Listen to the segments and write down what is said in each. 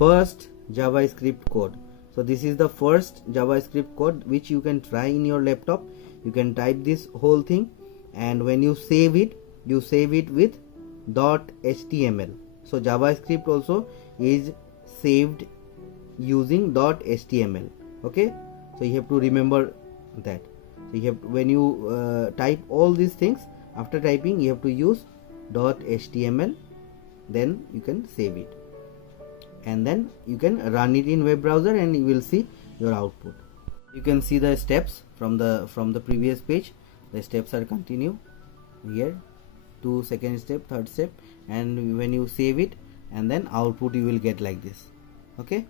first JavaScript code. So this is the first JavaScript code which you can try in your laptop. You can type this whole thing, and when you save it with .html. so JavaScript also is saved using .html. okay, so you have to remember that. So you have to, when you type all these things, after typing you have to use .html, then you can save it, and then you can run it in web browser and you will see your output. You can see the steps from the previous page. The steps are continue here, to second step, third step, and when you save it, and then output you will get like this. okay,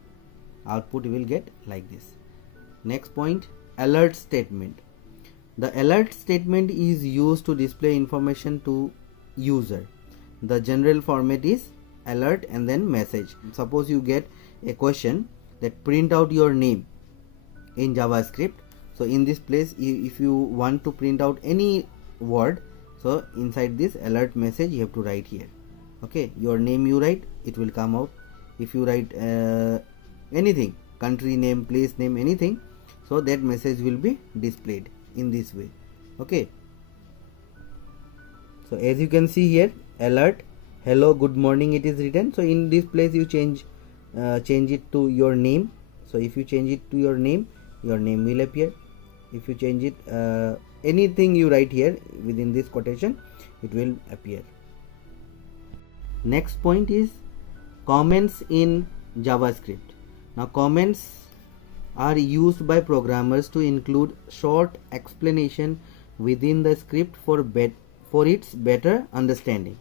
output you will get like this. Next point, alert statement. The alert statement is used to display information to user. The general format is alert and then message. Suppose you get a question that print out your name in JavaScript. So in this place, if you want to print out any word, so inside this alert message you have to write here. okay, your name you write, it will come out. If you write anything, country name, place name, anything, so that message will be displayed in this way. okay, so as you can see here, alert, hello, good morning, it is written. So in this place you change it to your name. So if you change it to your name will appear. If you change it anything you write here within this quotation, it will appear. Next point is comments in JavaScript. Now comments are used by programmers to include short explanation within the script for its better understanding.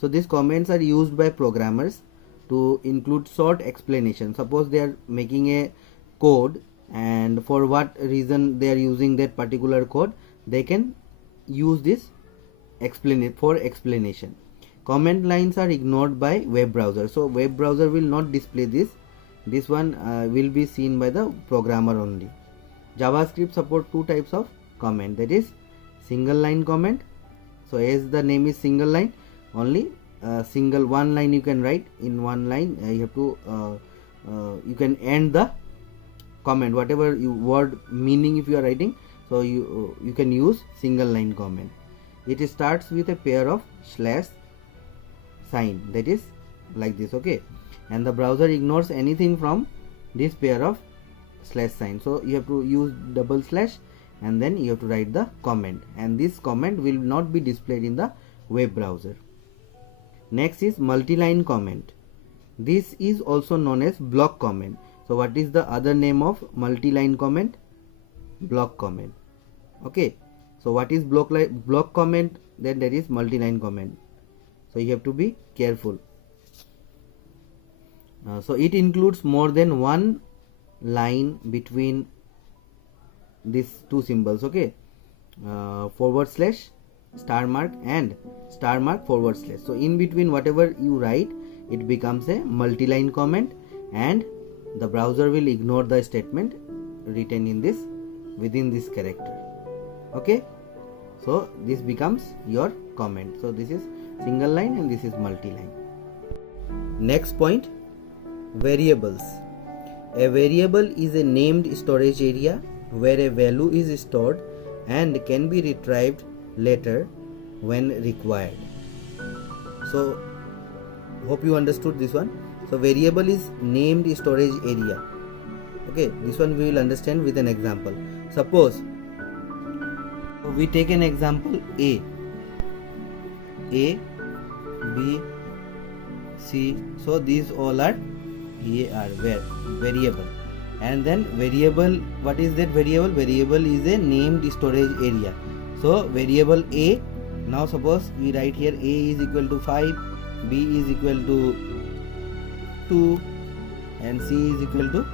So these comments are used by programmers to include short explanation. Suppose they are making a code, and for what reason they are using that particular code, they can use this explanation. Comment lines are ignored by web browser. So web browser will not display this one will be seen by the programmer only. JavaScript support two types of comment, that is single line comment. So as the name is single line, only single one line you can write. In one line you have to you can end the comment, whatever word meaning if you are writing, so you can use single line comment. It starts with a pair of slash sign, that is like this. okay, and the browser ignores anything from this pair of slash sign. So you have to use double slash, and then you have to write the comment, and this comment will not be displayed in the web browser. Next is multi-line comment. This is also known as block comment. So what is the other name of multi-line comment? Block comment. okay, so what is block comment? Then there is multi-line comment. So you have to be careful. So it includes more than one line between these two symbols. okay, forward slash, star mark, and star mark forward slash. So in between whatever you write, it becomes a multi-line comment, and the browser will ignore the statement written in this within this character. okay, so this becomes your comment. So this is single line and this is multi-line. Next point, variables. A variable is a named storage area where a value is stored and can be retrieved later when required. So hope you understood this one. So variable is named storage area. okay, this one we will understand with an example. Suppose we take an example A, B, C. So these all are here are variable, and then variable, what is that variable? Variable is a named storage area. So variable A, now suppose we write here A is equal to 5, B is equal to 2, and C is equal to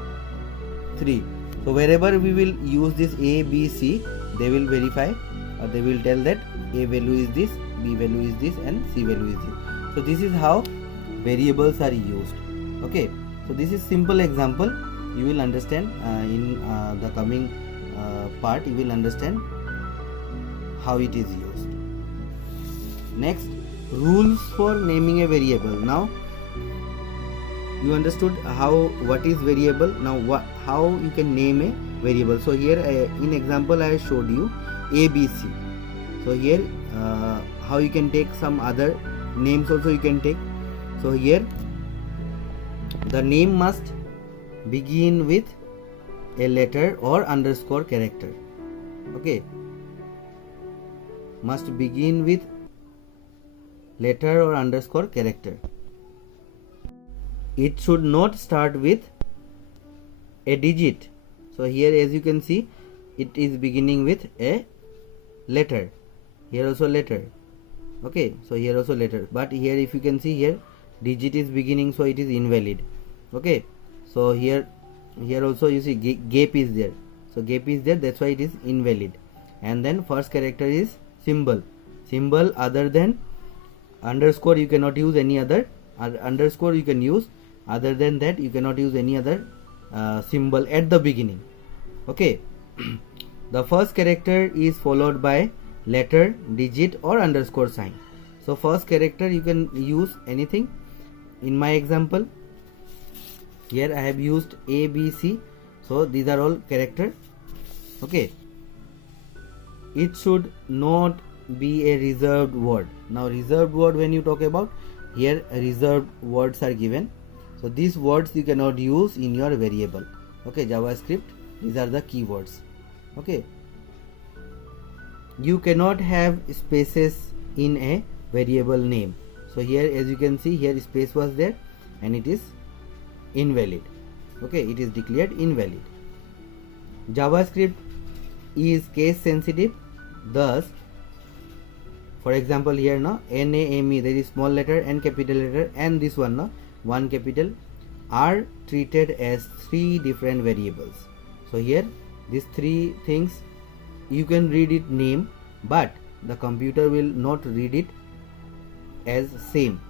3. So wherever we will use this A, B, C, they will verify, or they will tell that A value is this, B value is this, and C value is this. So this is how variables are used. okay, so this is simple example. You will understand in the coming part. You will understand how it is used. Next, rules for naming a variable. Now you understood what is variable. Now how you can name a variable. So here in example I showed you ABC. So here how you can take some other names also you can take. So here the name must begin with a letter or underscore character. Okay, must begin with letter or underscore character. It should not start with a digit. So here as you can see, it is beginning with a letter. Here also letter. Okay, so here also letter, but here if you can see here digit is beginning, so it is invalid. Okay, so here also you see gap is there, so gap is there, that's why it is invalid. And then first character is symbol other than underscore you cannot use any other underscore you can use, other than that you cannot use any other symbol at the beginning. Okay. The first character is followed by letter, digit or underscore sign. So first character you can use anything. In my example here I have used ABC, so these are all character. Okay, it should not be a reserved word. Now reserved word, when you talk about here, reserved words are given, so these words you cannot use in your variable. Okay, JavaScript, these are the keywords. Okay, you cannot have spaces in a variable name. So here as you can see here space was there and it is invalid. Okay, it is declared invalid. JavaScript is case sensitive, thus for example here now NAME, there is small letter and capital letter, and this one now one capital are treated as three different variables. So here these three things you can read it name, but the computer will not read it as same.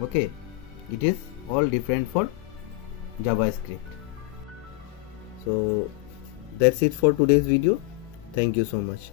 Okay, it is all different for JavaScript. So that's it for today's video. Thank you so much.